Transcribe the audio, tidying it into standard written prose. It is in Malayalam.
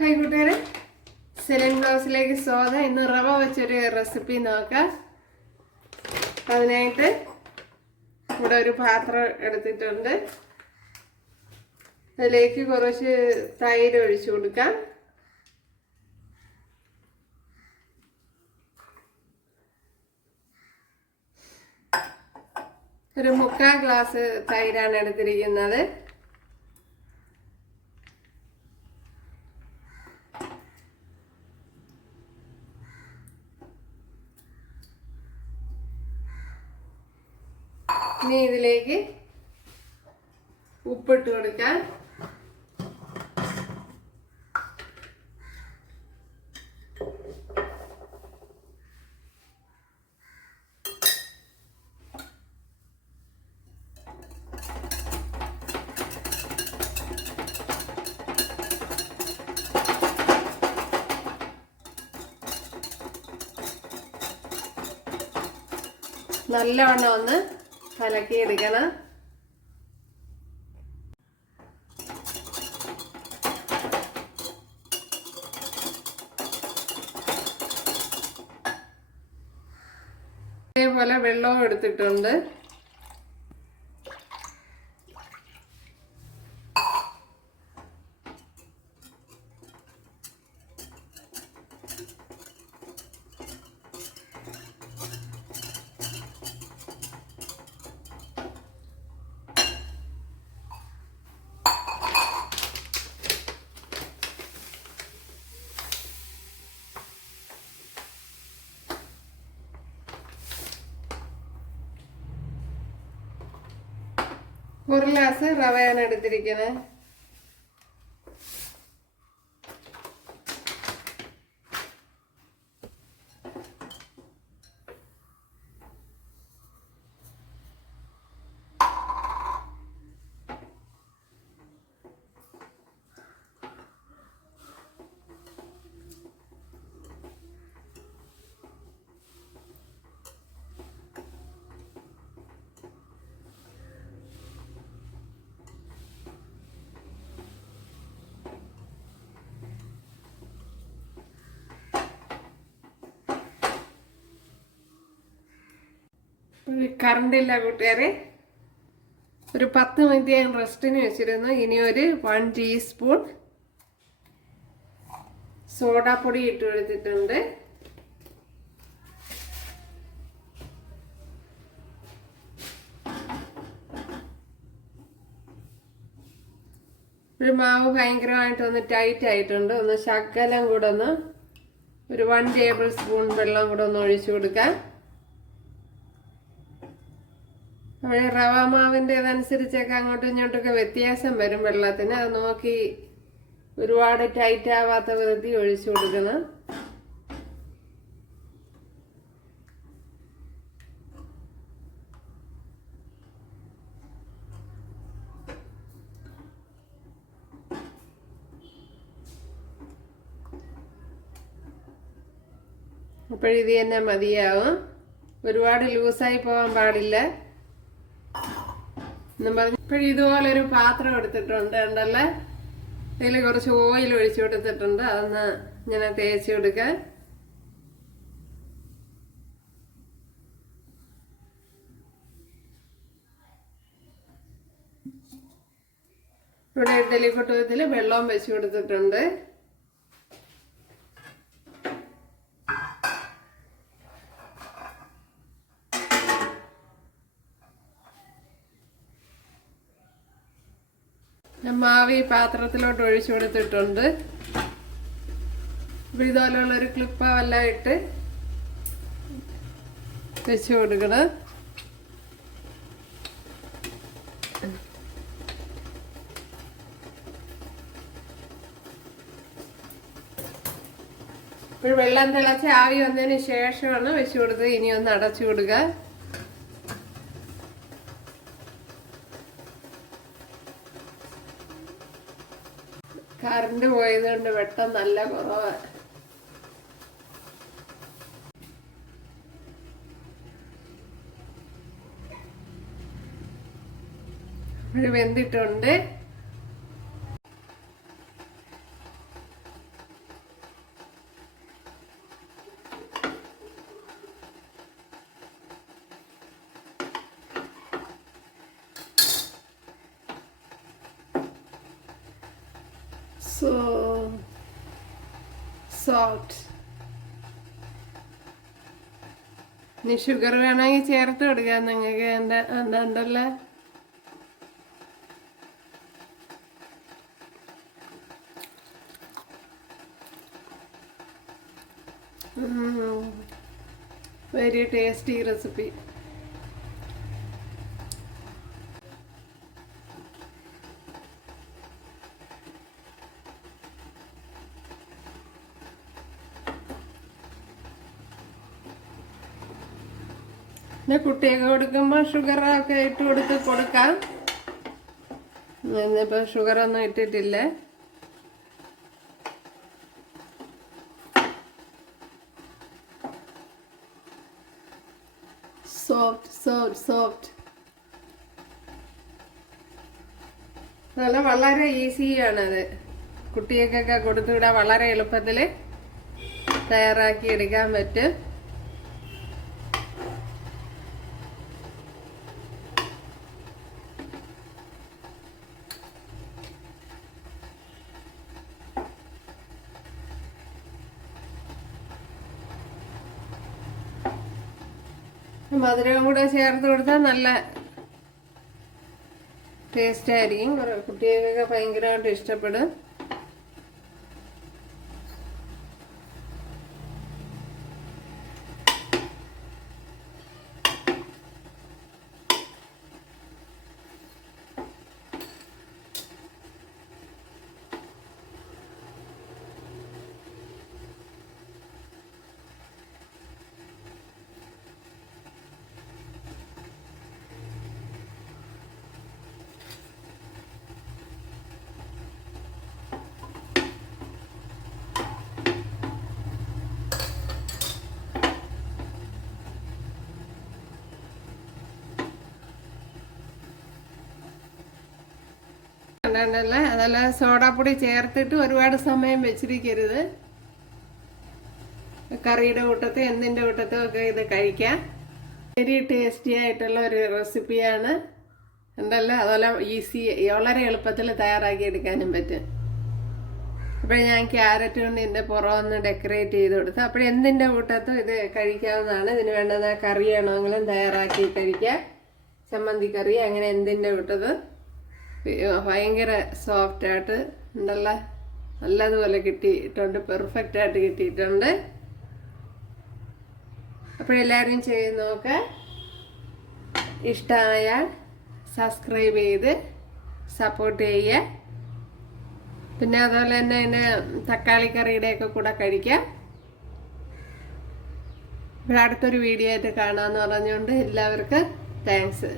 ഹായ് കൂട്ടുകാരെ, സെലൻ ബ്ലൗസിലേക്ക് സ്വാഗതം. ഇന്ന് റവ വെച്ചൊരു റെസിപ്പി നോക്കാം. അതിനായിട്ട് ഇവിടെ ഒരു പാത്രം എടുത്തിട്ടുണ്ട്. അതിലേക്ക് കുറച്ച് തൈര് ഒഴിച്ചു കൊടുക്കാം. ഒരു 3/4 ഗ്ലാസ് തൈരാണ് എടുത്തിരിക്കുന്നത്. ഇനി ഇതിലേക്ക് ഉപ്പിട്ട് കൊടുക്കാം. നല്ലവണ്ണം ഒന്ന് കലക്കി എടുക്കണം. ഇതേപോലെ വെള്ളവും എടുത്തിട്ടുണ്ട്. ഒരു ഗ്ലാസ് റവയാണ് എടുത്തിരിക്കുന്നത്. കറണ്ടില്ല കൂട്ടുകാരെ. ഒരു 10 മിനിറ്റ് ഞാൻ റെസ്റ്റിന് വെച്ചിരുന്നു. ഇനി ഒരു 1 ടീസ്പൂൺ സോഡാപ്പൊടി ഇട്ട് കൊടുത്തിട്ടുണ്ട്. ഒരു മാവ് ഭയങ്കരമായിട്ടൊന്ന് ടൈറ്റ് ആയിട്ടുണ്ട്. ഒന്ന് ശകലം കൂടെ ഒന്ന് ഒരു 1 ടേബിൾ സ്പൂൺ വെള്ളം കൂടെ ഒന്ന് ഒഴിച്ചു കൊടുക്കാം. റവ മാവിൻ്റെതനുസരിച്ചൊക്കെ അങ്ങോട്ടും ഇങ്ങോട്ടൊക്കെ വ്യത്യാസം വരും വെള്ളത്തിന്. അത് നോക്കി ഒരുപാട് ടൈറ്റ് ആവാത്ത വിധത്തിൽ ഒഴിച്ചു കൊടുക്കണം. അപ്പോഴിത് തന്നെ മതിയാവും. ഒരുപാട് ലൂസായി പോകാൻ പാടില്ല എന്നും പറഞ്ഞു. ഇപ്പോഴും ഇതുപോലൊരു പാത്രം എടുത്തിട്ടുണ്ട് ഉണ്ടല്ലേ. അതിൽ കുറച്ച് ഓയിൽ ഒഴിച്ചു കൊടുത്തിട്ടുണ്ട്. അതൊന്ന് ഇങ്ങനെ തേച്ച് കൊടുക്കാൻ. ഇവിടെ ഇഡ്ഡലി കുട്ടകത്തിൽ വെള്ളവും വെച്ച് കൊടുത്തിട്ടുണ്ട്. മാവ് ഈ പാത്രത്തിലോട്ട് ഒഴിച്ചു കൊടുത്തിട്ടുണ്ട്. ഇതുപോലുള്ളൊരു ക്ലിപ്പെല്ലാം ഇട്ട് വെച്ച് കൊടുക്കണം. ഇപ്പോൾ വെള്ളം തിളച്ച് ആവി വന്നതിന് ശേഷമാണ് വെച്ച് കൊടുത്തത്. ഇനി ഒന്ന് അടച്ചു കൊടുക്കുക. കറണ്ട് പോയത് കൊണ്ട് വെട്ടം നല്ല കുറവാണ്. വെന്തിട്ടുണ്ട്. So soft. ഇനി ഷുഗർ വേണമെങ്കിൽ ചേർത്ത് കൊടുക്കാം നിങ്ങൾക്ക്. എന്താണ്ടല്ലേ വെരി ടേസ്റ്റി റെസിപ്പി. പിന്നെ കുട്ടിയൊക്കെ കൊടുക്കുമ്പോൾ ഷുഗറൊക്കെ ഇട്ട് കൊടുക്കാം. ഇന്നിപ്പോൾ ഷുഗറൊന്നും ഇട്ടിട്ടില്ല. സോഫ്റ്റ്. അതല്ല, വളരെ ഈസിയാണത്. കുട്ടികൾക്കൊക്കെ കൊടുത്തുവിടാൻ വളരെ എളുപ്പത്തിൽ തയ്യാറാക്കി എടുക്കാൻ പറ്റും. മധുരവും കൂടെ ചേർത്ത് കൊടുത്താൽ നല്ല ടേസ്റ്റ് ആയിരിക്കും. കുട്ടികൾക്കൊക്കെ ഭയങ്കരമായിട്ട് ഇഷ്ടപ്പെടും. അതല്ല, സോഡാപ്പൊടി ചേർത്തിട്ട് ഒരുപാട് സമയം വെച്ചിരിക്കരുത്. കറിയുടെ കൂട്ടത്തിൽ എന്തിൻ്റെ കൂട്ടത്തും ഒക്കെ ഇത് കഴിക്കാം. വെരി ടേസ്റ്റി ആയിട്ടുള്ള ഒരു റെസിപ്പിയാണ്. അതുപോലെ ഈസി, വളരെ എളുപ്പത്തിൽ തയ്യാറാക്കി എടുക്കാനും പറ്റും. അപ്പോൾ ഞാൻ ക്യാരറ്റ് കൊണ്ട് ഇതിൻ്റെ പുറമൊന്ന് ഡെക്കറേറ്റ് ചെയ്ത് കൊടുത്തു. അപ്പോൾ എന്തിൻ്റെ കൂട്ടത്തും ഇത് കഴിക്കാവുന്നതാണ്. ഇതിന് വേണ്ടുന്ന കറിയാണെങ്കിലും തയ്യാറാക്കി കഴിക്കാം. ചമ്മന്തി കറി അങ്ങനെ എന്തിൻ്റെ കൂട്ടത്തും ഭയങ്കര സോഫ്റ്റായിട്ട് നല്ലതുപോലെ കിട്ടിയിട്ടുണ്ട്. പെർഫെക്റ്റായിട്ട് കിട്ടിയിട്ടുണ്ട്. അപ്പോഴെല്ലാവരും ചെയ്ത് നോക്കുക. ഇഷ്ടമായാൽ സബ്സ്ക്രൈബ് ചെയ്ത് സപ്പോർട്ട് ചെയ്യുക. പിന്നെ അതുപോലെ തന്നെ അതിന് തക്കാളിക്കറിയുടെയൊക്കെ കൂടെ കഴിക്കാം. ഇവിടെ അടുത്തൊരു വീഡിയോ ആയിട്ട് കാണാമെന്ന് പറഞ്ഞുകൊണ്ട് എല്ലാവർക്കും താങ്ക്സ്.